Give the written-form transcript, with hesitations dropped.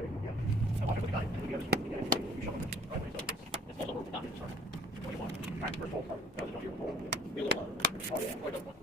Yeah. I watch it with the guy. You guys, you show him. Right, it's also over the document. Sorry. 21. All right, first hole. That was on your hole. Be a little harder. Oh, yeah.